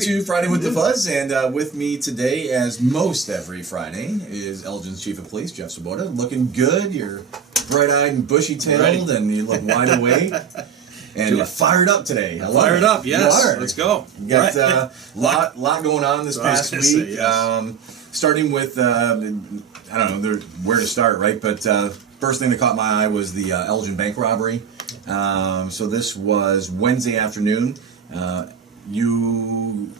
to Friday with the Fuzz, and with me today, as most every Friday, is Elgin's Chief of Police, Jeff Swoboda. Looking good, you're bright-eyed and bushy-tailed, and you look wide awake. And you're fired up today. Fired up, yes. Let's go. You got a lot going on this past week. Say, yes. Starting with, I don't know where to start, right? But first thing that caught my eye was the Elgin bank robbery. So this was Wednesday afternoon. You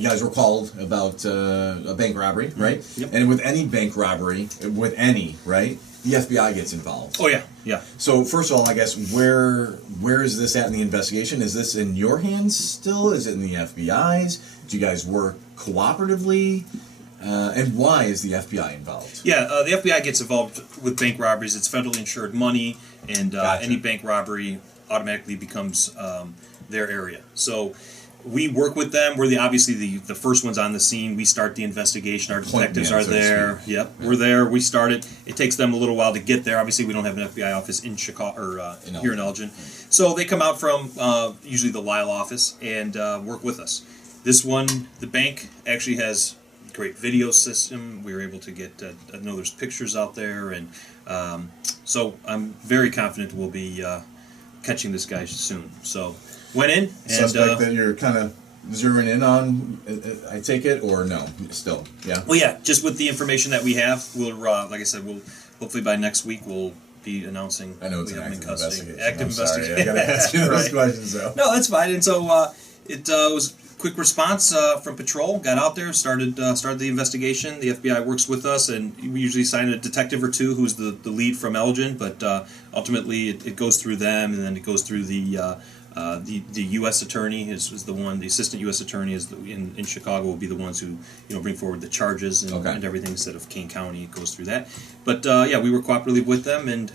guys were called about a bank robbery, right? Yep. And with any bank robbery, right? The FBI gets involved. Oh, yeah, yeah. So, first of all, I guess, where is this at in the investigation? Is this in your hands still? Is it in the FBI's? Do you guys work cooperatively? And why is the FBI involved? Yeah, the FBI gets involved with bank robberies. It's federally insured money, and Gotcha. Any bank robbery automatically becomes their area. So we work with them. We're obviously the first ones on the scene. We start the investigation. Our detectives are there. Yep, yeah. We're there. We start it. It takes them a little while to get there. Obviously, we don't have an FBI office in Chicago or here in Elgin. So they come out from usually the Lyle office and work with us. This one, the bank actually has a great video system. We were able to get, I know there's pictures out there, and so I'm very confident we'll be catching this guy soon. So went in. Suspect that you're kind of zeroing in on, I take it, or no? Still, yeah. Well, yeah. Just with the information that we have, we'll like I said, we'll hopefully by next week we'll be announcing. I know it's we an have him active in custody. investigation. Active investigation. Sorry, I gotta ask you those Right. questions though. No, that's fine. And so it was quick response from patrol. Got out there, started the investigation. The FBI works with us, and we usually assign a detective or two who's the lead from Elgin. But ultimately, it goes through them, and then it goes through the U.S. attorney is the one. The assistant U.S. attorney is in Chicago will be the ones who bring forward the charges and everything instead of Kane County. It goes through that. But yeah, we work cooperatively with them, and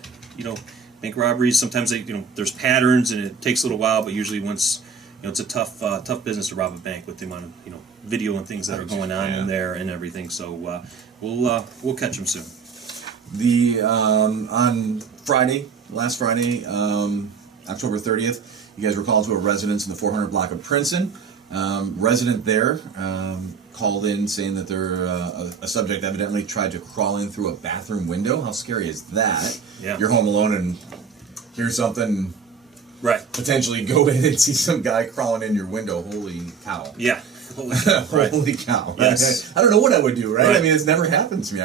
bank robberies sometimes there's patterns and it takes a little while, but usually once it's a tough business to rob a bank with the amount of video and things that are going on in there and everything. So we'll catch them soon. The on last Friday, October 30th. You guys were called to a residence in the 400 block of Princeton. Resident there called in saying that a subject evidently tried to crawl in through a bathroom window. How scary is that? Yeah. You're home alone and hear something, right? Potentially go in and see some guy crawling in your window. Holy cow. Yeah. Holy cow. Yes. I don't know what I would do, right? I mean, it's never happened to me.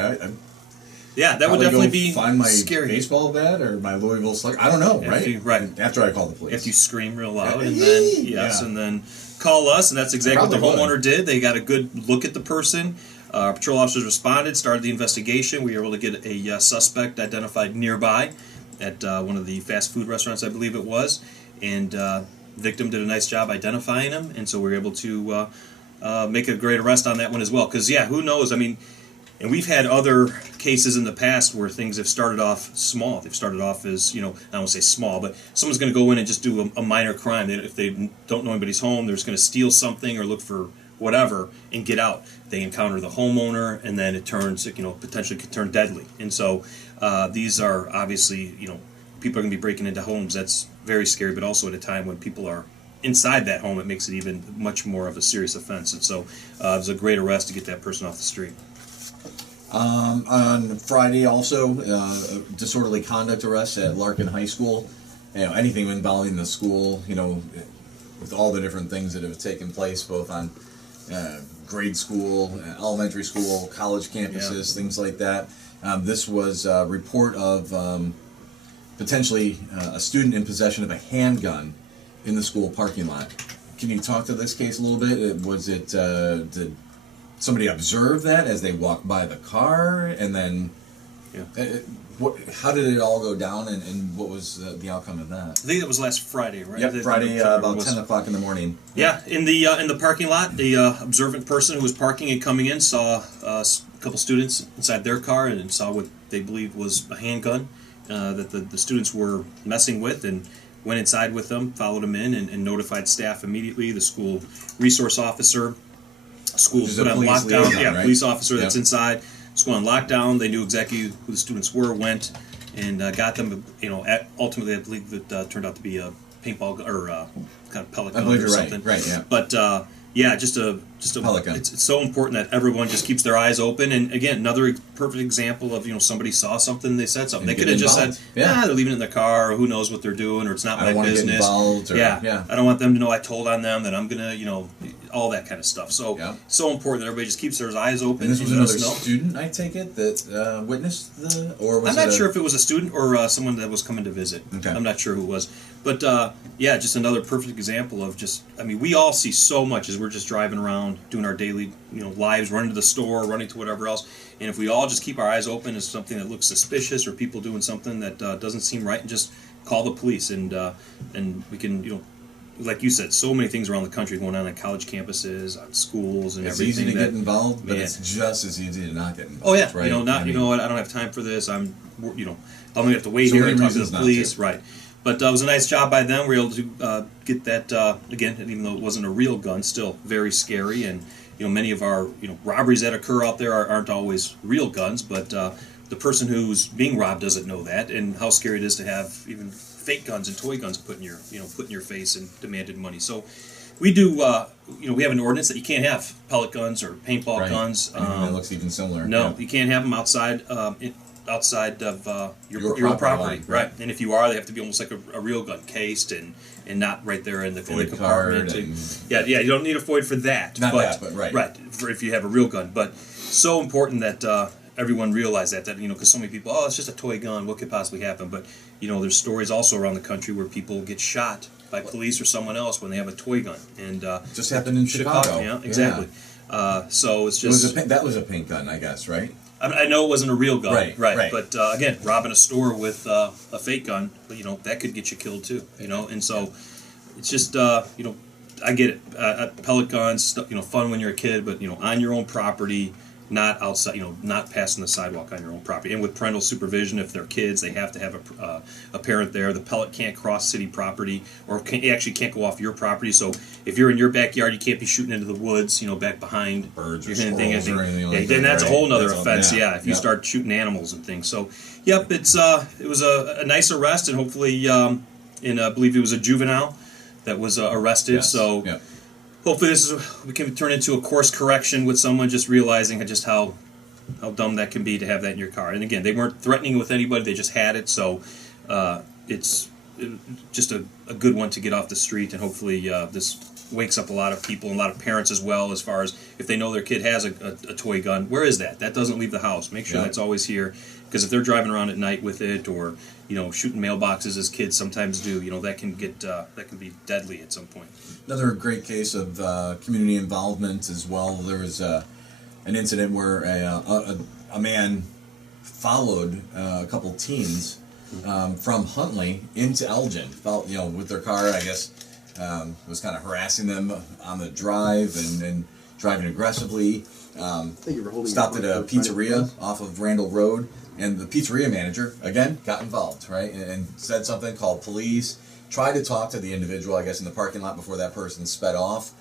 Yeah, that would definitely be find my scary. Baseball bat or my Louisville Slugger. I don't know, right? After I call the police. If you scream real loud and then and then call us, and that's exactly what the homeowner did. They got a good look at the person. Patrol officers responded, started the investigation. We were able to get a suspect identified nearby at one of the fast food restaurants, I believe it was, and victim did a nice job identifying him, and so we were able to make a great arrest on that one as well. Because who knows? I mean. And we've had other cases in the past where things have started off small. They've started off as, I don't want to say small, but someone's going to go in and just do a minor crime. If they don't know anybody's home, they're just going to steal something or look for whatever and get out. They encounter the homeowner, and then it turns, potentially could turn deadly. And so these are obviously, people are going to be breaking into homes. That's very scary, but also at a time when people are inside that home, it makes it even much more of a serious offense. And so it was a great arrest to get that person off the street. On Friday also, disorderly conduct arrest at Larkin High School. Anything involving the school, with all the different things that have taken place, both on grade school, elementary school, college campuses, things like that. This was a report of potentially a student in possession of a handgun in the school parking lot. Can you talk to this case a little bit? Was it, did somebody observe that as they walked by the car, and then how did it all go down, and what was the outcome of that? I think it was last Friday, right? Yep, Friday about 10 o'clock in the morning. Yeah, in the parking lot, the observant person who was parking and coming in saw a couple students inside their car and saw what they believed was a handgun that the students were messing with, and went inside with them, followed them in, and notified staff immediately. The school resource officer. School put on lockdown. Liaison, right? Police officer that's inside. School on lockdown. They knew exactly who the students were. Went and got them. Ultimately, I believe it turned out to be a paintball or kind of pellet gun or something. Right. Yeah. But yeah, just a pellet gun. It's so important that everyone just keeps their eyes open. And again, another perfect example of somebody saw something, they said something. They could have just said, they're leaving it in the car, or who knows what they're doing, or it's not my business. Involved, or, yeah, I don't want them to know I told on them that I'm gonna all that kind of stuff. So so important that everybody just keeps their eyes open. And this was another student, I take it, that witnessed the, or was I'm not sure if it was a student or someone that was coming to visit. Okay. I'm not sure who it was. But, just another perfect example of we all see so much as we're just driving around, doing our daily, lives, running to the store, running to whatever else. And if we all just keep our eyes open as something that looks suspicious or people doing something that doesn't seem right, and just call the police. And we can, like you said, so many things around the country going on college campuses, on schools, and everything. It's easy to get involved, but it's just as easy to not get involved. Oh, yeah. Right? I don't have time for this. I'm going to have to wait here and talk to the police. Right. But it was a nice job by them. We were able to get that, again, even though it wasn't a real gun, still very scary. And, many of our, robberies that occur out there aren't always real guns, but the person who's being robbed doesn't know that, and how scary it is to have even fake guns and toy guns put in your face and demanded money. So we do, we have an ordinance that you can't have pellet guns or paintball guns. That looks even similar. No, you can't have them outside of your property. Right. And if you are, they have to be almost like a real gun, cased and not right there in the compartment. You don't need a FOID for that. Right. For if you have a real gun. But so important that everyone realize that because so many people, it's just a toy gun, what could possibly happen? But there's stories also around the country where people get shot by police or someone else when they have a toy gun. And just happened in Chicago. Yeah, exactly. So it's just that was a paint gun, I guess, right? I know it wasn't a real gun, right. But again, robbing a store with a fake gun, that could get you killed too, And so it's just, I get it. Pellet guns, fun when you're a kid, but on your own property, not outside, not passing the sidewalk on your own property. And with parental supervision, if they're kids, they have to have a parent there. The pellet can't cross city property, or actually can't go off your property. So if you're in your backyard, you can't be shooting into the woods, back behind birds or squirrels or anything like that. Then that's a whole other offense. If you start shooting animals and things. So, it was a nice arrest, and hopefully, I believe it was a juvenile that was arrested. Yes. So. Yep. Hopefully we can turn into a course correction with someone just realizing just how dumb that can be to have that in your car. And again, they weren't threatening with anybody; they just had it. So it's just a good one to get off the street, and hopefully this wakes up a lot of people and a lot of parents as well. As far as if they know their kid has a toy gun, where is that? That doesn't leave the house. Make sure that's always here, because if they're driving around at night with it, or shooting mailboxes as kids sometimes do, that can be deadly at some point. Another great case of community involvement as well. There was an incident where a man followed a couple teens from Huntley into Elgin. With their car, I guess, was kind of harassing them on the drive and driving aggressively. Stopped at a pizzeria off of Randall Road, and the pizzeria manager again got involved, right, and said something, called police. Tried to talk to the individual, I guess, in the parking lot before that person sped off.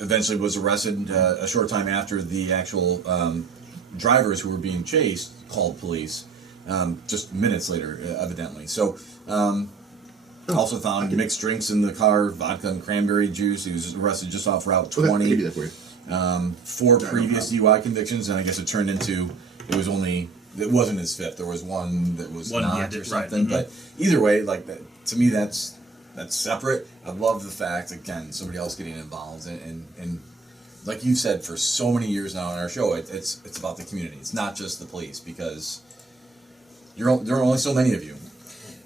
Eventually was arrested a short time after the actual drivers who were being chased called police, just minutes later, evidently. So, also found mixed drinks in the car, vodka and cranberry juice. He was arrested just off Route 20. 4 previous DUI convictions, and I guess it turned into, it wasn't his fifth. There was one that was not or something. Right. But either way, to me, that's separate. I love the fact, again, somebody else getting involved, and like you said, for so many years now on our show, it's about the community. It's not just the police, because there are only so many of you.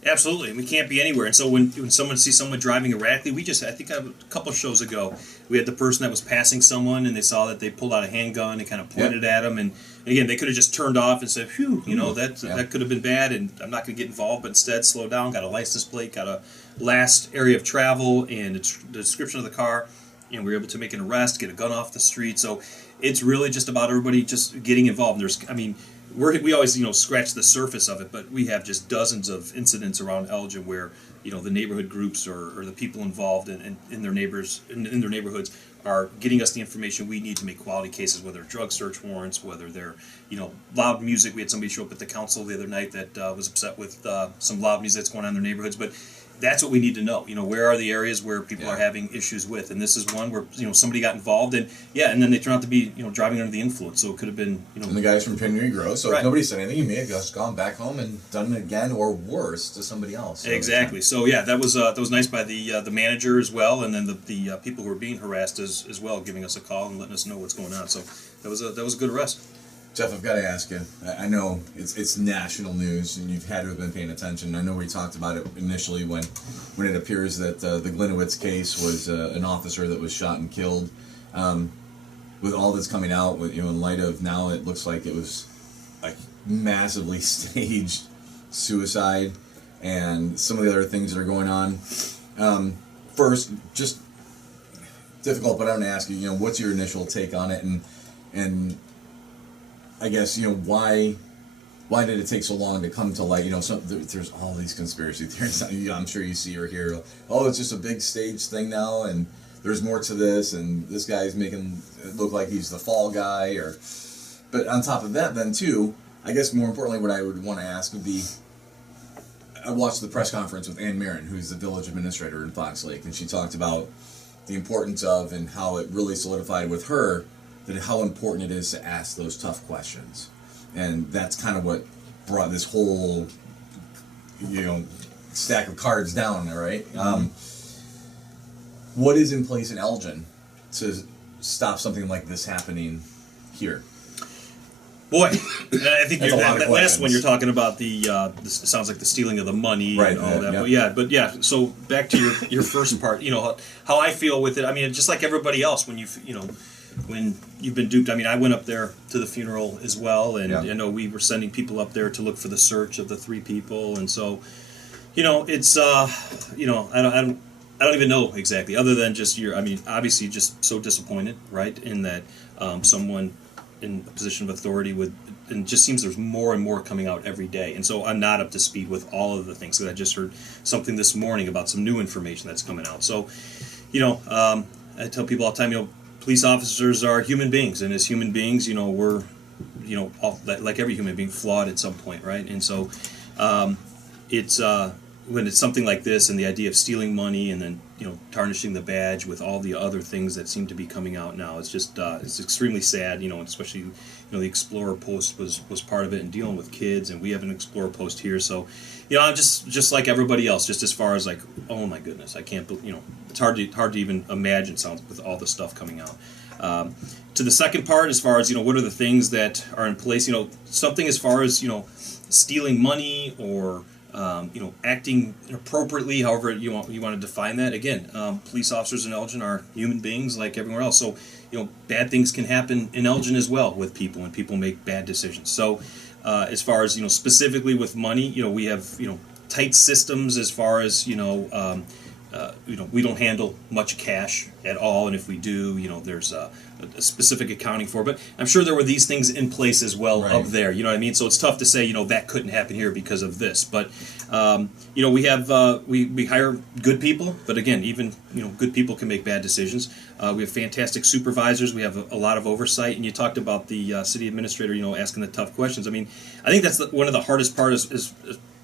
Absolutely, we can't be anywhere. And so when someone sees someone driving erratically, I think a couple shows ago, we had the person that was passing someone, and they saw that they pulled out a handgun and kind of pointed at them. And again, they could have just turned off and said, "Phew, that could have been bad, and I'm not going to get involved." But instead, slow down, got a license plate, got a last area of travel, and the description of the car, and we were able to make an arrest, get a gun off the street. So it's really just about everybody just getting involved. We always scratch the surface of it, but we have just dozens of incidents around Elgin where the neighborhood groups or the people involved in their neighborhoods are getting us the information we need to make quality cases, whether drug search warrants, whether they're loud music. We had somebody show up at the council the other night that was upset with some loud music that's going on in their neighborhoods. But that's what we need to know. Where are the areas where people are having issues with, and this is one where somebody got involved, and then they turn out to be driving under the influence. So it could have been And the guy's from Pingree Grove, so if nobody said anything, he may have just gone back home and done it again, or worse, to somebody else. So exactly. So that was nice by the manager as well, and then the people who were being harassed as well, giving us a call and letting us know what's going on. So that was a good arrest. Jeff, I've got to ask you. I know it's national news, and you've had to have been paying attention. I know we talked about it initially when it appears that the Glenowitz case was an officer that was shot and killed. With all that's coming out, in light of now, it looks like it was a massively staged suicide, and some of the other things that are going on. First, just difficult, but I'm going to ask you. What's your initial take on it, and I guess, why did it take so long to come to light? There's all these conspiracy theories. I'm sure you see or hear, it's just a big stage thing now, and there's more to this, and this guy's making it look like he's the fall guy. But on top of that, then, too, I guess more importantly, what I would want to ask would be, I watched the press conference with Ann Marin, who's the village administrator in Fox Lake, and she talked about the importance of, and how it really solidified with her, that how important it is to ask those tough questions. And that's kind of what brought this whole, stack of cards down, right? Mm-hmm. What is in place in Elgin to stop something like this happening here? Boy, I think that last one you're talking about this sounds like the stealing of the money and all that. Yeah. But so back to your first part, how I feel with it. I mean, just like everybody else, when when you've been duped. I mean, I went up there to the funeral as well, and I know we were sending people up there to look for the search of the 3 people, and so, it's I don't even know exactly, other than just obviously just so disappointed, right, in that someone in a position of authority would, and it just seems there's more and more coming out every day, and so I'm not up to speed with all of the things, because I just heard something this morning about some new information that's coming out. So, I tell people all the time, police officers are human beings, and as human beings, we're, all, like every human being, flawed at some point, right? And so, it's when it's something like this, and the idea of stealing money, and then tarnishing the badge with all the other things that seem to be coming out now, it's just it's extremely sad, especially the Explorer post was part of it, and dealing with kids, and we have an Explorer post here, so I'm just like everybody else, just as far as like, oh my goodness, I can't believe, it's hard to even imagine sounds with all the stuff coming out. To the second part, as far as what are the things that are in place, something as far as stealing money or acting inappropriately, however you want to define that. Again, police officers in Elgin are human beings like everywhere else. So, bad things can happen in Elgin as well with people, and people make bad decisions. So, as far as specifically with money, we have tight systems as far as we don't handle much cash at all, and if we do, there's a specific accounting for it. But I'm sure there were these things in place as well up there. You know what I mean? So it's tough to say, that couldn't happen here because of this. But we have we hire good people, but again, even good people can make bad decisions. We have fantastic supervisors. We have a lot of oversight. And you talked about the city administrator, asking the tough questions. I mean, I think that's one of the hardest parts is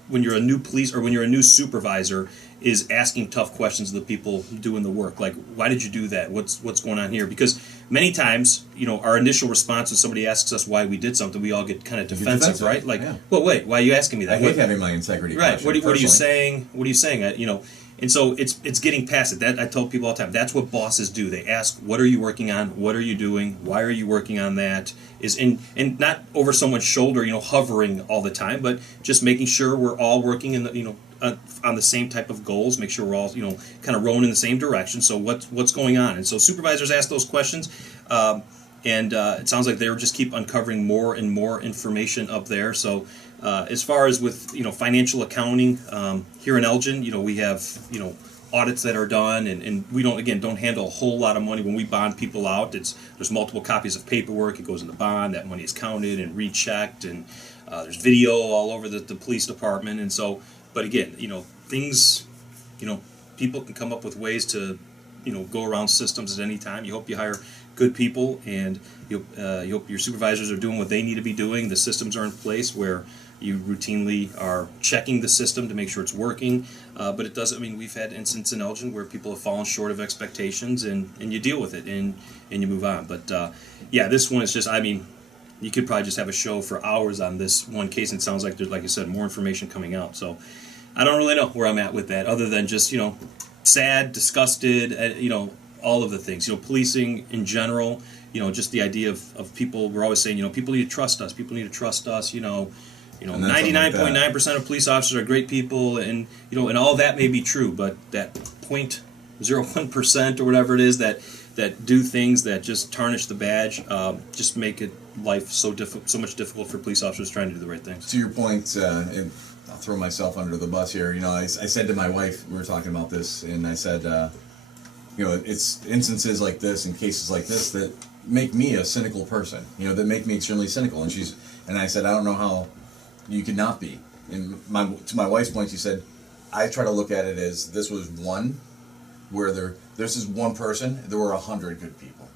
when you're a new police or when you're a new supervisor, is asking tough questions to the people doing the work. Like, why did you do that? What's going on here? Because many times, our initial response when somebody asks us why we did something, we all get kind of defensive, right? Like, well, wait, why are you asking me that? I hate having my integrity. Right. What are you saying? What are you saying? And so it's getting past it. That I tell people all the time. That's what bosses do. They ask, "What are you working on? What are you doing? Why are you working on that?" And not over someone's shoulder, hovering all the time, but just making sure we're all working in the on the same type of goals. Make sure we're all kind of rowing in the same direction. So what's going on? And so supervisors ask those questions, and it sounds like they just keep uncovering more and more information up there. So. As far as with financial accounting here in Elgin, we have audits that are done, and we don't handle a whole lot of money when we bond people out. There's multiple copies of paperwork. It goes in the bond. That money is counted and rechecked, and there's video all over the police department. And so, but again, things, people can come up with ways to go around systems at any time. You hope you hire good people, and you hope your supervisors are doing what they need to be doing. The systems are in place where You routinely are checking the system to make sure it's working, but it doesn't. I mean, we've had incidents in Elgin where people have fallen short of expectations, and you deal with it and you move on. But yeah, this one is just. I mean, you could probably just have a show for hours on this one case. And it sounds like there's, like I said, more information coming out. So I don't really know where I'm at with that, other than just sad, disgusted, all of the things. Policing in general. Just the idea of people. We're always saying, people need to trust us. People need to trust us. 99.9% of police officers are great people, and and all that may be true, but that 0.01% or whatever it is that do things that just tarnish the badge, just make life so much difficult for police officers trying to do the right things. To your point, and I'll throw myself under the bus here. I said to my wife, we were talking about this, and I said, it's instances like this and cases like this that make me a cynical person. That make me extremely cynical. And I said, I don't know how you could not be. And to my wife's point, she said, I try to look at it as this was one where this is one person, there were 100 good people.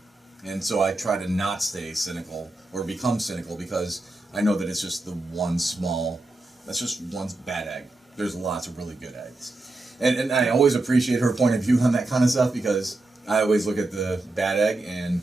And so I try to not stay cynical or become cynical, because I know that it's just that's just one bad egg. There's lots of really good eggs. And I always appreciate her point of view on that kind of stuff, because I always look at the bad egg and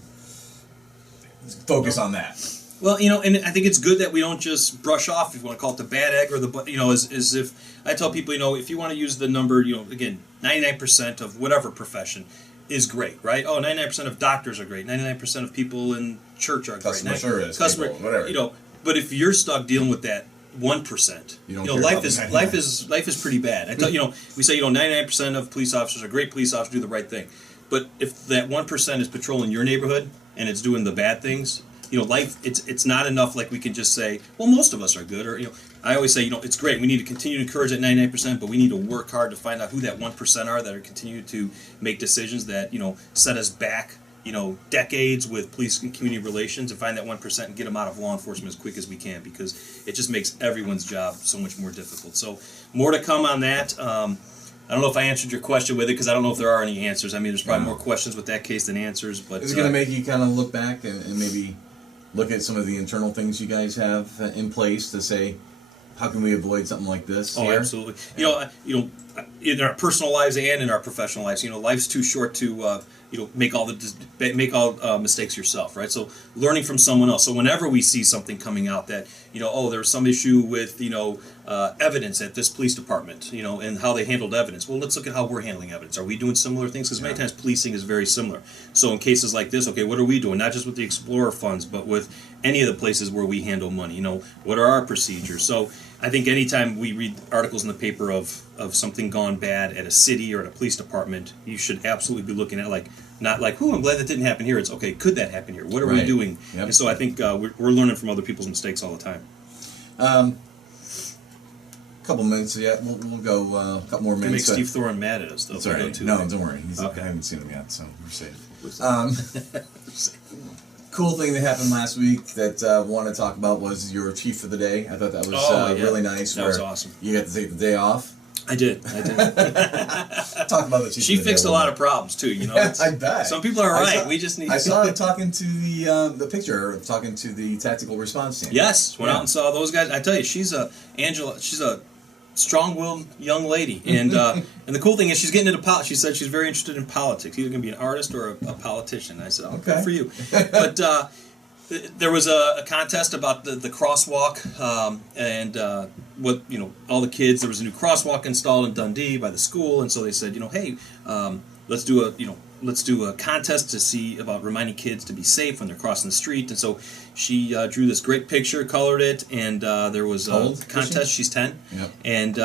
focus on that. Well, and I think it's good that we don't just brush off, if you want to call it the bad egg, or as if I tell people, if you want to use the number, again, 99% of whatever profession is great, right? Oh, 99% of doctors are great. 99% of people in church are great. Customer service, whatever. But if you're stuck dealing with that 1%, life is pretty bad. I tell we say 99% of police officers are great police officers, do the right thing. But if that 1% is patrolling your neighborhood and it's doing the bad things, life, it's not enough. Like we can just say, well, most of us are good, or I always say, it's great. We need to continue to encourage that 99%, but we need to work hard to find out who that 1% are that are continue to make decisions that set us back decades with police and community relations, and find that 1% and get them out of law enforcement as quick as we can, because it just makes everyone's job so much more difficult. So more to come on that. I don't know if I answered your question with it, because I don't know if there are any answers. I mean, there's probably more questions with that case than answers. But is it going to make you kind of look back and maybe look at some of the internal things you guys have in place to say, how can we avoid something like this? Oh, here? Absolutely. In our personal lives and in our professional lives, life's too short to make all mistakes yourself, right? So learning from someone else. So whenever we see something coming out that there's some issue with evidence at this police department, and how they handled evidence. Well, let's look at how we're handling evidence. Are we doing similar things? Because many times policing is very similar. So in cases like this, okay, what are we doing? Not just with the Explorer funds, but with any of the places where we handle money. What are our procedures? So I think anytime we read articles in the paper of something gone bad at a city or at a police department, you should absolutely be looking at not like, I'm glad that didn't happen here. It's, okay, could that happen here? What are we doing? Yep. And so I think we're learning from other people's mistakes all the time. Couple minutes, yeah. We'll go a couple more minutes. Make Steve Thorin mad at us, though. That's right. No, don't worry. Okay. I haven't seen him yet, so we're safe. Cool thing that happened last week that I want to talk about was your chief for the day. I thought that was really nice. That was awesome. You got to take the day off. I did. Talk about the chief. She fixed a lot of problems too. I bet. Some people are right. We just need. I saw her talking to the picture, talking to the tactical response team. Yes, went out and saw those guys. I tell you, she's a strong-willed young lady, and the cool thing is she's getting into politics. She said she's very interested in politics. Either going to be an artist or a politician. I said, okay, good for you. But there was a contest about the crosswalk, and what all the kids. There was a new crosswalk installed in Dundee by the school, and so they said, hey, let's do a contest to see about reminding kids to be safe when they're crossing the street. And so she drew this great picture, colored it, and there was a contest. She's 10, yep. And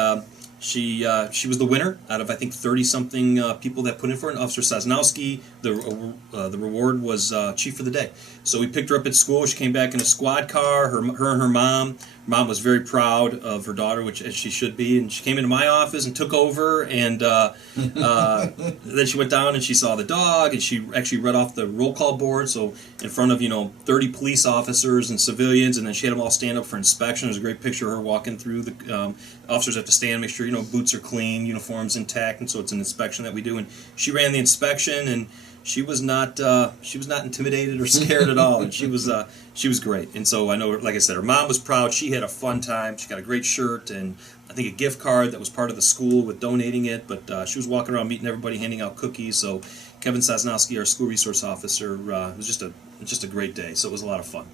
she was the winner out of I think 30-something people that put in for it. Officer Sosnowski. The reward was chief for the day. So we picked her up at school. She came back in a squad car. Her and her mom. Mom was very proud of her daughter, which as she should be. And she came into my office and took over. And then she went down and she saw the dog. And she actually read off the roll call board. So in front of 30 police officers and civilians. And then she had them all stand up for inspection. There's a great picture of her walking through. The officers have to stand, make sure boots are clean, uniforms intact. And so it's an inspection that we do. And she ran the inspection and she was not intimidated or scared at all, and she was great. And so I know, like I said, her mom was proud. She had a fun time. She got a great shirt and I think a gift card that was part of the school with donating it. But she was walking around meeting everybody, handing out cookies. So Kevin Sosnowski, our school resource officer, it was just a great day. So it was a lot of fun.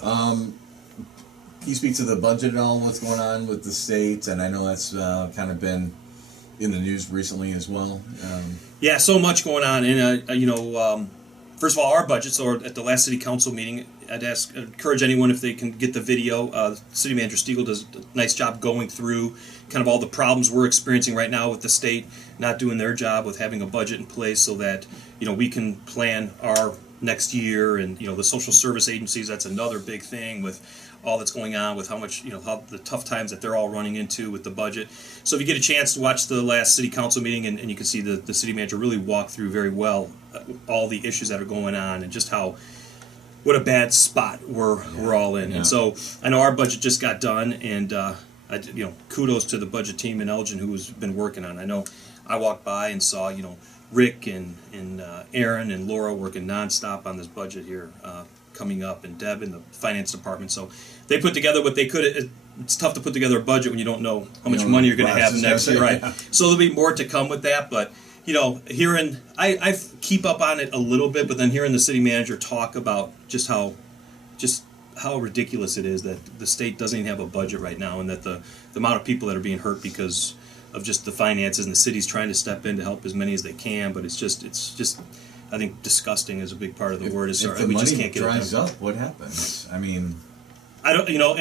Can you speak to the budget at all? What's going on with the state? And I know that's kind of been in the news recently as well. Yeah, so much going on. And, first of all, our budget, so at the last city council meeting, I'd encourage anyone if they can get the video. City Manager Stiegel does a nice job going through kind of all the problems we're experiencing right now with the state not doing their job with having a budget in place so that, we can plan our next year. And, the social service agencies, that's another big thing with all that's going on with how much, how the tough times that they're all running into with the budget. So if you get a chance to watch the last city council meeting and you can see the city manager really walk through very well all the issues that are going on and just what a bad spot we're all in. Yeah. And so I know our budget just got done, and kudos to the budget team in Elgin who's been working on it. I know I walked by and saw Rick and Aaron and Laura working nonstop on this budget here coming up, and Deb in the finance department. So they put together what they could. It's tough to put together a budget when you don't know how much money you're going to have next year, right? Yeah. So there'll be more to come with that, but hearing I keep up on it a little bit, but then hearing the city manager talk about just how ridiculous it is that the state doesn't even have a budget right now, and that the amount of people that are being hurt because of just the finances, and the city's trying to step in to help as many as they can, but it's just I think disgusting is a big part of the word. Is if the we money just can't get dries up, what happens? I mean, I don't know.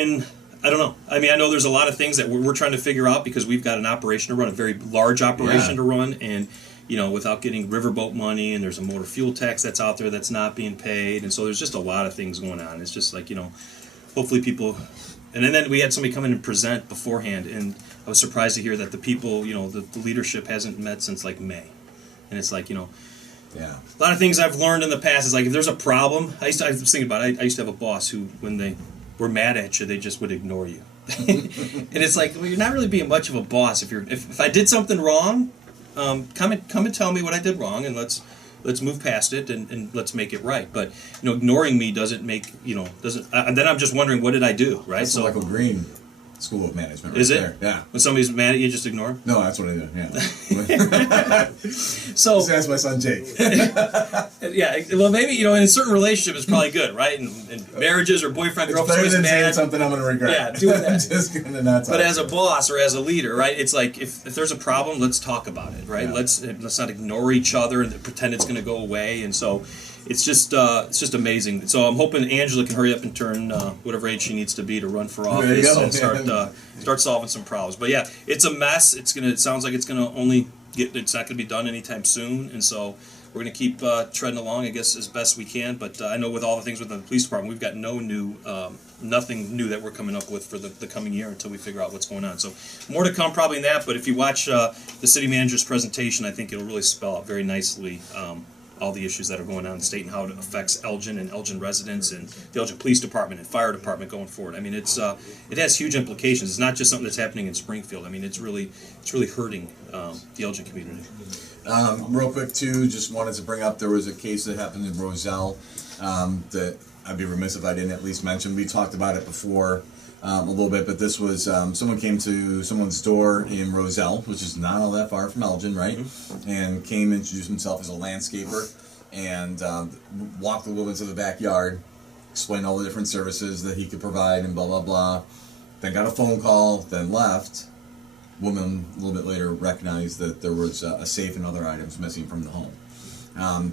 I mean, I know there's a lot of things that we're trying to figure out because we've got an operation to run, a very large operation to run, and without getting riverboat money, and there's a motor fuel tax that's out there that's not being paid, and so there's just a lot of things going on. It's just like hopefully people, and then we had somebody come in and present beforehand, and I was surprised to hear that the people, the leadership hasn't met since like May, and it's like yeah. A lot of things I've learned in the past is like if there's a problem, I was thinking about it, I used to have a boss who, when they were mad at you, they just would ignore you. And it's like, well, you're not really being much of a boss if I did something wrong, come and tell me what I did wrong, and let's move past it and let's make it right. But ignoring me doesn't make and then I'm just wondering, what did I do, right? That's so Greene School of Management, right? Is it? There. Yeah. When somebody's mad at you, just ignore them? No, that's what I do. Yeah. So just ask my son Jake. Yeah. Well, maybe in a certain relationship, it's probably good, right? In marriages or boyfriend girlfriend, it's better than saying something I'm going to regret. Yeah, doing that. Just gonna not talk. But as a boss or as a leader, right? It's like if there's a problem, let's talk about it, right? Yeah. Let's not ignore each other and pretend it's going to go away. And so it's just amazing. So I'm hoping Angela can hurry up and turn whatever age she needs to be to run for office and start solving some problems. But yeah, it's a mess. It sounds like it's gonna it's not gonna be done anytime soon, and so we're gonna keep treading along, I guess, as best we can. But I know with all the things within the police department, we've got nothing new that we're coming up with for the coming year until we figure out what's going on. So more to come probably in that. But if you watch the city manager's presentation, I think it'll really spell out very nicely all the issues that are going on in the state and how it affects Elgin and Elgin residents and the Elgin Police Department and Fire Department going forward. I mean, it has huge implications. It's not just something that's happening in Springfield. I mean, it's really hurting the Elgin community. Real quick, too, just wanted to bring up, there was a case that happened in Roselle that I'd be remiss if I didn't at least mention. We talked about it before a little bit, but this was someone came to someone's door in Roselle, which is not all that far from Elgin, right? Mm-hmm. And came and introduced himself as a landscaper and walked a little into the backyard, explained all the different services that he could provide and blah, blah, blah. Then got a phone call, then left. Woman, a little bit later, recognized that there was a safe and other items missing from the home.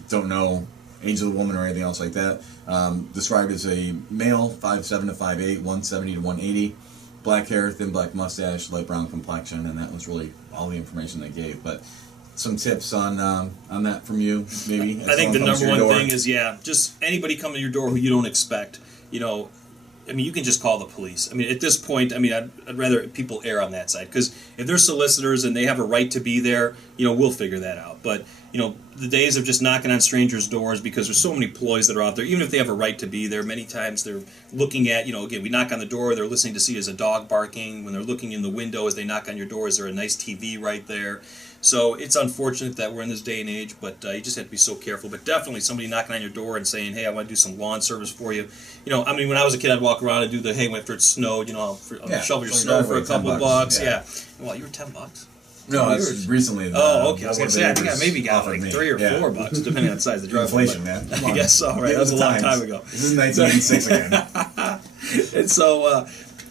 Don't know age of the woman or anything else like that. Described as a male, 5'7" to 5'8", 170 to 180, black hair, thin black mustache, light brown complexion, and that was really all the information they gave. But some tips on that from you, maybe? I think the number one thing is, just anybody coming to your door who you don't expect, I mean, you can just call the police. I mean, at this point, I'd rather people err on that side, because if they're solicitors and they have a right to be there, we'll figure that out. But, the days of just knocking on strangers' doors, because there's so many ploys that are out there, even if they have a right to be there, many times they're looking at, again, we knock on the door, they're listening to see is a dog barking. When they're looking in the window as they knock on your door, is there a nice TV right there? So it's unfortunate that we're in this day and age, but you just have to be so careful. But definitely somebody knocking on your door and saying, hey, I want to do some lawn service for you. You know, I mean, when I was a kid, I'd walk around and do the, hey, after it snowed, you know, I'll shovel your snow for a couple bucks. Yeah. Well, you were $10. No, it's recently. Oh, okay. I was going to say, I think I maybe got like $3 or $4, depending on the size of the driveway. Inflation, man. I guess so, right? That was a long time ago. This is 1986 again. And so,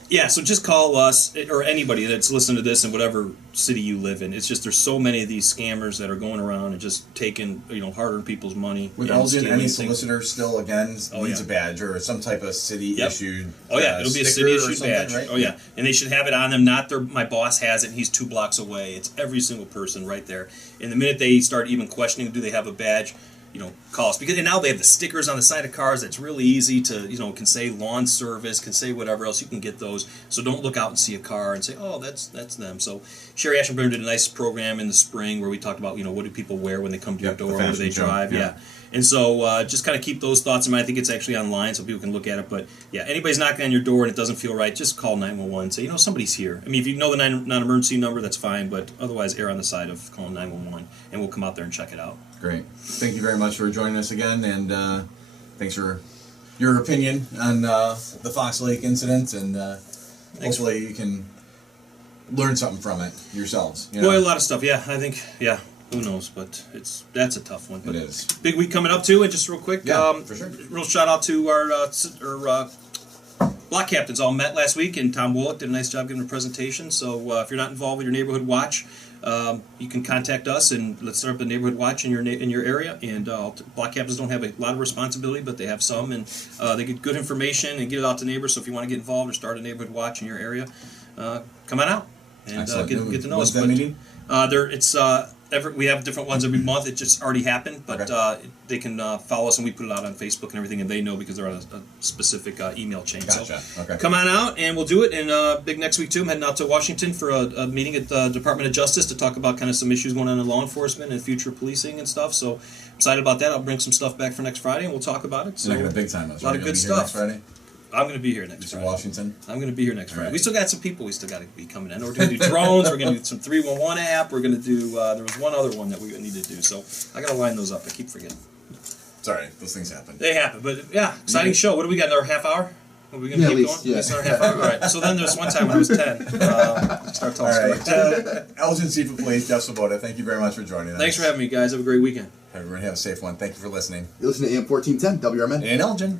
yeah, so just call us or anybody that's listening to this in whatever city you live in. It's just there's so many of these scammers that are going around and just taking, you know, hard-earned people's money. With Elgin, any solicitor still, again, needs a badge or some type of city-issued Oh, yeah, it'll be a city-issued badge. Right? Oh, yeah. And they should have it on them, not their, my boss has it and he's 2 blocks away. It's every single person right there. And the minute they start even questioning, do they have a badge, you know, call us. Because and now they have the stickers on the side of cars. It's really easy to, you know, can say lawn service, can say whatever else. You can get those. So don't look out and see a car and say, oh, that's them. So Sherry Ashenburn did a nice program in the spring where we talked about, you know, what do people wear when they come to your door, what do they drive, And so just kind of keep those thoughts in mind. I think it's actually online so people can look at it. But yeah, anybody's knocking on your door and it doesn't feel right, just call 911 and say, you know, somebody's here. I mean, if you know the non-emergency number, that's fine. But otherwise, err on the side of calling 911 and we'll come out there and check it out. Great. Thank you very much for joining us again, and thanks for your opinion on the Fox Lake incident, and hopefully you can learn something from it yourselves. You know? Boy, a lot of stuff. Yeah, I think, who knows, but that's a tough one. But it is. Big week coming up, too, and just real quick, for sure. Real shout out to our block captains all met last week, and Tom Wollick did a nice job giving a presentation. So if you're not involved with your neighborhood watch, you can contact us and let's start up a neighborhood watch in your area. And block captains don't have a lot of responsibility, but they have some, and they get good information and get it out to neighbors. So if you want to get involved or start a neighborhood watch in your area, come on out and get to know us. When's that meeting? We have different ones every month. It just already happened, but they can follow us, and we put it out on Facebook and everything, and they know because they're on a specific email chain. Gotcha. So come on out, and we'll do it. And big next week, too. I'm heading out to Washington for a meeting at the Department of Justice to talk about kind of some issues going on in law enforcement and future policing and stuff. So excited about that. I'll bring some stuff back for next Friday, and we'll talk about it. So you're making a big time. A lot of good stuff. Next Friday? I'm going to be here next Friday. Washington? I'm going to be here next Friday. We still got some people we still got to be coming in. We're going to do drones. We're going to do some 311 app. We're going to do, there was one other one that we need to do. So I got to line those up. I keep forgetting. Sorry, those things happen. They happen. But yeah, exciting show. What do we got? Another half hour? Are we going to keep going? Yeah. At least another half hour? All right. So then there's one time when I was 10. Start telling stories. Elgin Chief of Police, Jeff Swoboda, thank you very much for joining us. Thanks for having me, guys. Have a great weekend. Everyone have a safe one. Thank you for listening. You're listening to AM 1410, WRMN. In Elgin.